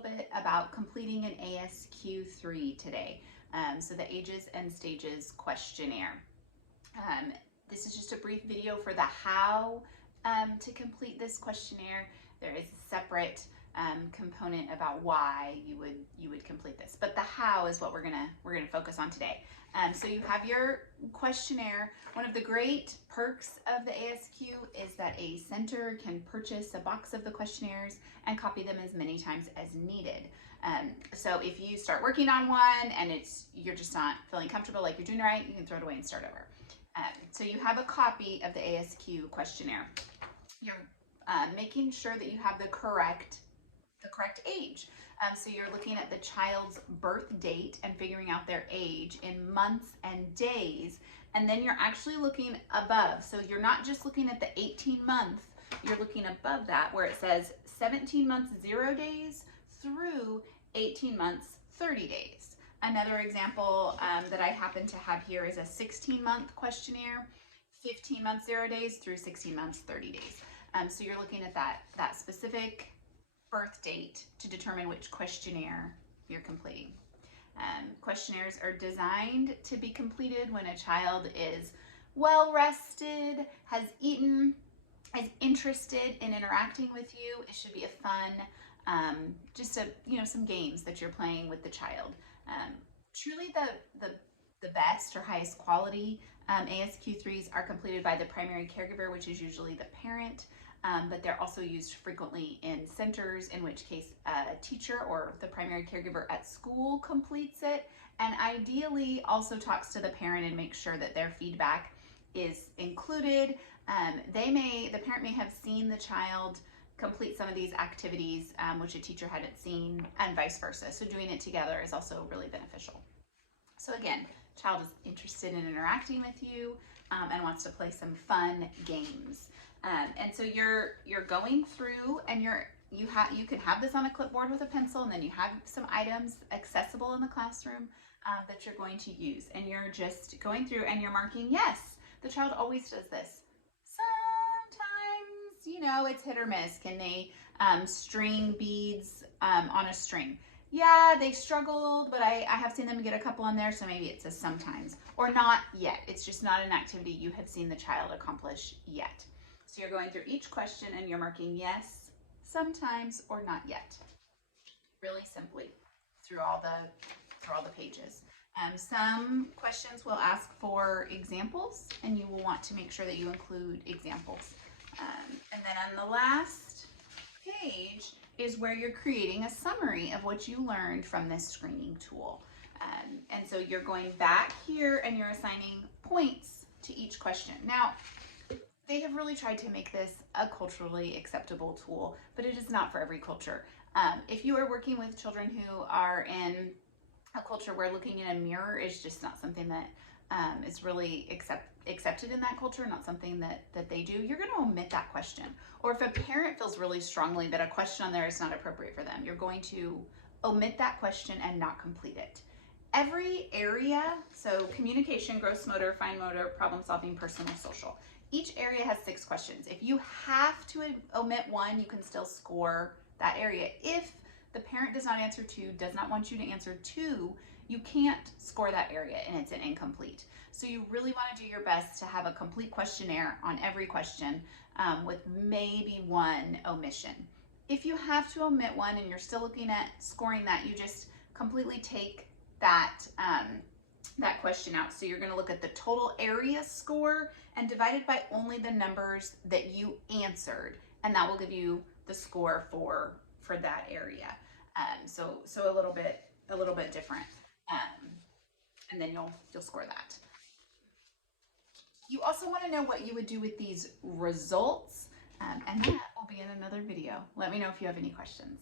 little bit about completing an ASQ3 today. So the Ages and Stages questionnaire. This is just a brief video for the how to complete this questionnaire. There is a separate component about why you would complete this, but the how is what we're gonna focus on today. So you have your questionnaire. One of the great perks of the ASQ is that a center can purchase a box of the questionnaires and copy them as many times as needed. So if you start working on one and you're just not feeling comfortable like you're doing right, you can throw it away and start over. So you have a copy of the ASQ questionnaire. You're making sure that you have the correct age. So you're looking at the child's birth date and figuring out their age in months and days, and then you're actually looking above. So you're not just looking at the 18 month, you're looking above that where it says 17 months 0 days through 18 months 30 days. Another example that I happen to have here is a 16-month questionnaire, 15 months 0 days through 16 months 30 days. So you're looking at that specific birth date to determine which questionnaire you're completing. Questionnaires are designed to be completed when a child is well rested, has eaten, is interested in interacting with you. It should be a fun, some games that you're playing with the child. Truly the best or highest quality ASQ3s are completed by the primary caregiver, which is usually the parent, but they're also used frequently in centers, in which case a teacher or the primary caregiver at school completes it, and ideally also talks to the parent and makes sure that their feedback is included. The parent may have seen the child complete some of these activities, which a teacher hadn't seen, and vice versa. So doing it together is also really beneficial. So again, child is interested in interacting with you and wants to play some fun games. And so you're going through, and you can have this on a clipboard with a pencil, and then you have some items accessible in the classroom that you're going to use, and you're just going through and you're marking yes. The child always does this. Sometimes, it's hit or miss. Can they string beads on a string? Yeah, they struggled, but I have seen them get a couple on there, so maybe it's a sometimes, or not yet. It's just not an activity you have seen the child accomplish yet. So you're going through each question and you're marking yes, sometimes, or not yet. Really simply through all the pages. Some questions will ask for examples, and you will want to make sure that you include examples. And then on the last page is where you're creating a summary of what you learned from this screening tool. And so you're going back here and you're assigning points to each question. Now, they have really tried to make this a culturally acceptable tool, but it is not for every culture. If you are working with children who are in a culture where looking in a mirror is just not something that is really accepted in that culture, not something that they do, you're going to omit that question. Or if a parent feels really strongly that a question on there is not appropriate for them, you're going to omit that question and not complete it. Every area, so communication, gross motor, fine motor, problem solving, personal, social, each area has 6 questions. If you have to omit one, you can still score that area. If the parent does not answer 2, does not want you to answer 2, you can't score that area and it's an incomplete. So you really want to do your best to have a complete questionnaire on every question with maybe one omission. If you have to omit one and you're still looking at scoring that, you just completely take that question out. So you're going to look at the total area score and divide it by only the numbers that you answered, and that will give you the score for that area. So a little bit different, and then you'll score that. You also want to know what you would do with these results, and that will be in another video. Let me know if you have any questions.